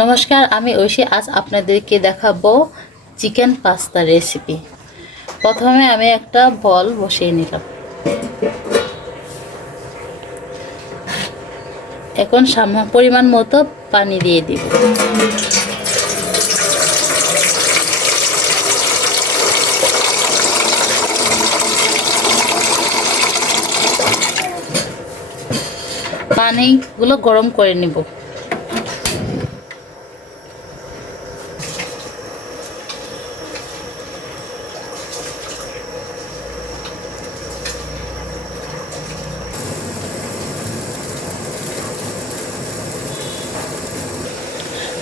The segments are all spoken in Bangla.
নমস্কার, আমি ঐশী। আজ আপনাদেরকে দেখাবো চিকেন পাস্তা রেসিপি। প্রথমে আমি একটা বল বসিয়ে নিলাম। এখন পরিমাণ মতো পানি দিয়ে দিব। পানিগুলো গরম করে নিব।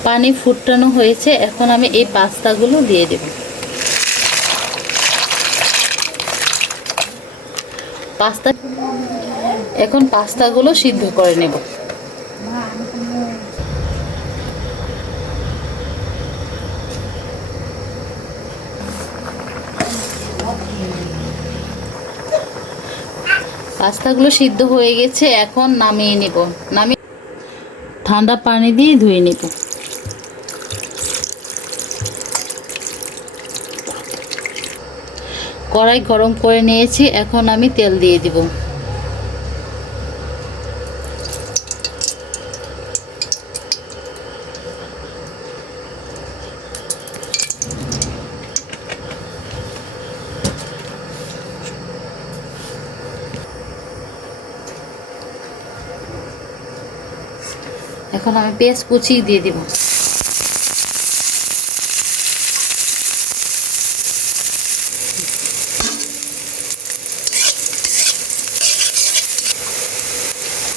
পানি ফুটানো হয়েছে, এখন আমি এই পাস্তাগুলো দিয়ে দেব। এখন পাস্তাগুলো সিদ্ধ করে নেব। পাস্তাগুলো সিদ্ধ হয়ে গেছে, এখন নামিয়ে নেব। ঠান্ডা পানি দিয়ে ধুয়ে নেব। কড়াই গরম করে নিয়েছি, এখন আমি তেল দিয়ে দিব। এখন আমি পেঁয়াজ কুচি দিয়ে দিব।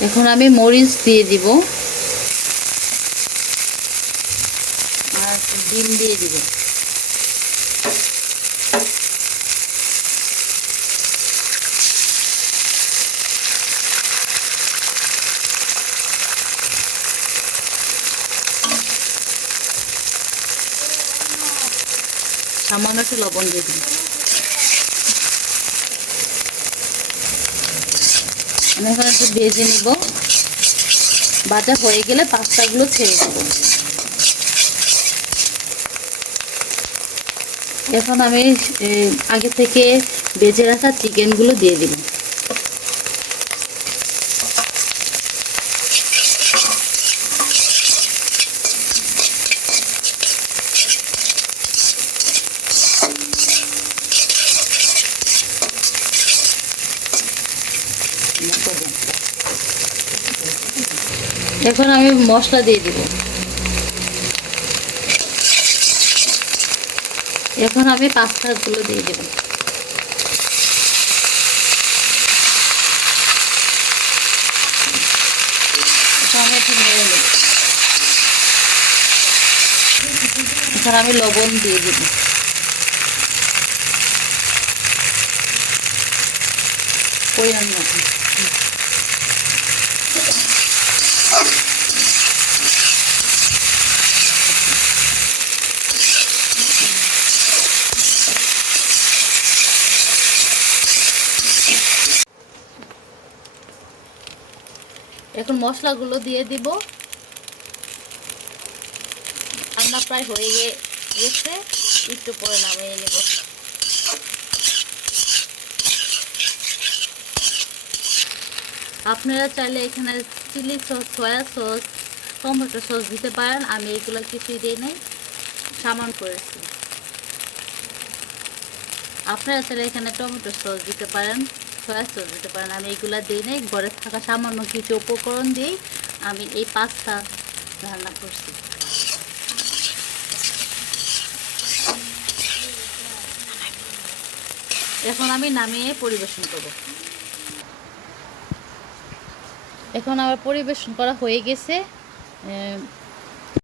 এখন আমি মরিচ দিয়ে দিব আর ডিম দিয়ে দিব। সামান্য একটু লবণ দিয়ে দিব। আমি এখন একটু ভেজে নিব। ভাজা হয়ে গেলে পাস্তাগুলো ছেড়ে দেব। এখন আমি আগে থেকে ভেজে রাখা চিকেনগুলো দিয়ে দিব। এখন আমি মশলা দিয়ে দিব। এখন আমি পাস্তাগুলো দিয়ে দেব। এখন আমি লবণ দিয়ে দেব। পরিমাণ মতো। এখন মশলাগুলো দিয়ে দিব। রান্না প্রায় হয়ে গেছে, একটু পরে নামিয়ে নেব। আপনারা চাইলে এখানে chilli sauce, soy sauce, tomato sauce দিতে পারেন। আমি এগুলো কিছুই দিই নাই, সামান করেছি। আপনারা চাইলে এখানে টমেটো সস দিতে পারেন, সয়া সস দিতে পারেন। আমি এগুলো দিই নাই, ঘরে থাকা সামান্য কিছু উপকরণ দিয়েই আমি এই পাস্তা রান্না করছি। এখন আমি নামিয়ে পরিবেশন করব। এখন আমার পরিবেশন করা হয়ে গেছে।